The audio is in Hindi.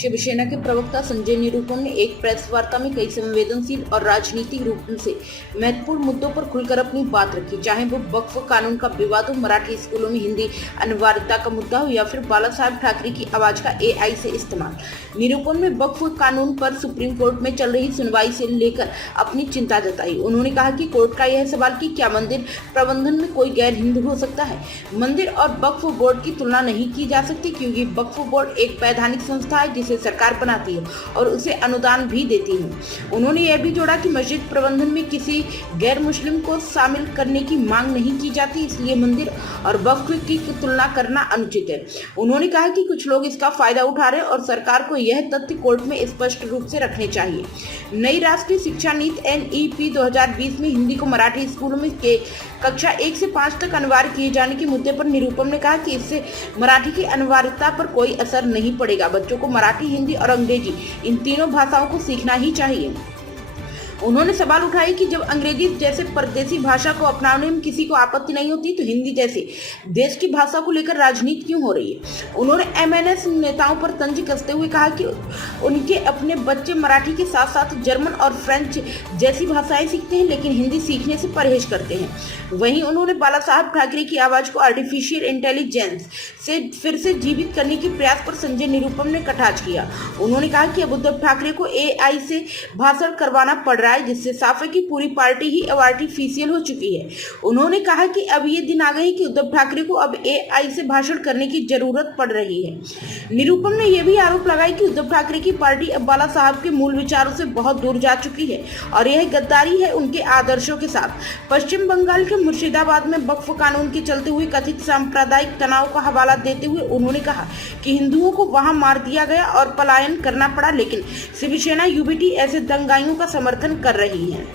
शिवसेना के प्रवक्ता संजय निरुपम ने एक प्रेस वार्ता में कई संवेदनशील और राजनीतिक रूप से महत्वपूर्ण मुद्दों पर खुलकर अपनी बात रखी, चाहे वो वक्फ कानून का विवाद हो, मराठी स्कूलों में हिंदी अनिवार्यता का मुद्दा हो या फिर बाला साहब ठाकरे की आवाज का एआई से इस्तेमाल। निरुपम ने वक्फ कानून पर सुप्रीम कोर्ट में चल रही सुनवाई से लेकर अपनी चिंता जताई। उन्होंने कहा कि कोर्ट का यह सवाल कि क्या मंदिर प्रबंधन में कोई गैर हिंदू हो सकता है। मंदिर और वक्फ बोर्ड की तुलना नहीं की जा सकती, क्योंकि वक्फ बोर्ड एक वैधानिक संस्था है जिसे सरकार बनाती है और उसे अनुदान भी देती है। उन्होंने यह भी जोड़ा कि मस्जिद प्रबंधन में किसी गैर मुस्लिम को शामिल करने की मांग नहीं की जाती, इसलिए मंदिर और वक्फ की तुलना करना अनुचित है। उन्होंने कहा कि कुछ लोग इसका फायदा उठा रहे हैं और सरकार को यह तथ्य कोर्ट में स्पष्ट रूप से रखने चाहिए। नई राष्ट्रीय शिक्षा नीति NEP 2020 में हिंदी को मराठी स्कूलों में कक्षा 1 से 5 तक अनिवार्य किए जाने के मुद्दे पर निरुपम ने कहा कि इससे मराठी की अनिवार्यता पर कोई असर नहीं पड़ेगा। बच्चों को मराठी, हिंदी और अंग्रेजी इन तीनों भाषाओं को सीखना ही चाहिए। उन्होंने सवाल उठाया कि जब अंग्रेजी जैसे परदेसी भाषा को अपनाने में किसी को आपत्ति नहीं होती, तो हिंदी जैसे देश की भाषा को लेकर राजनीति क्यों हो रही है। उन्होंने MNS नेताओं पर तंज कसते हुए कहा कि उनके अपने बच्चे मराठी के साथ साथ जर्मन और फ्रेंच जैसी भाषाएं सीखते हैं, लेकिन हिंदी सीखने से परहेज करते हैं। वहीं उन्होंने बाला साहब ठाकरे की आवाज को आर्टिफिशियल इंटेलिजेंस से फिर से जीवित करने के प्रयास पर संजय निरुपम ने कटाक्ष किया। उन्होंने कहा कि अब उद्धव ठाकरे को AI से भाषण करवाना पड़ रहा है, जिससे साफ है कि पूरी पार्टी ही अब आर्टिफिशियल हो चुकी है। उन्होंने कहा कि अब ये दिन आ गए हैं कि उद्धव ठाकरे को अब AI से भाषण करने की जरूरत पड़ रही है। निरुपम ने यह भी आरोप लगाया कि उद्धव ठाकरे की पार्टी अब बाला साहब के मूल विचारों से बहुत दूर जा चुकी है और यह गद्दारी है उनके आदर्शों के साथ। पश्चिम बंगाल के मुर्शिदाबाद में वक्फ कानून के चलते हुए कथित सांप्रदायिक तनाव का हवाला देते हुए उन्होंने कहा कि हिंदुओं को वहां मार दिया गया और पलायन करना पड़ा, लेकिन शिवसेना UBT ऐसे दंगाइयों का समर्थन कर रही है।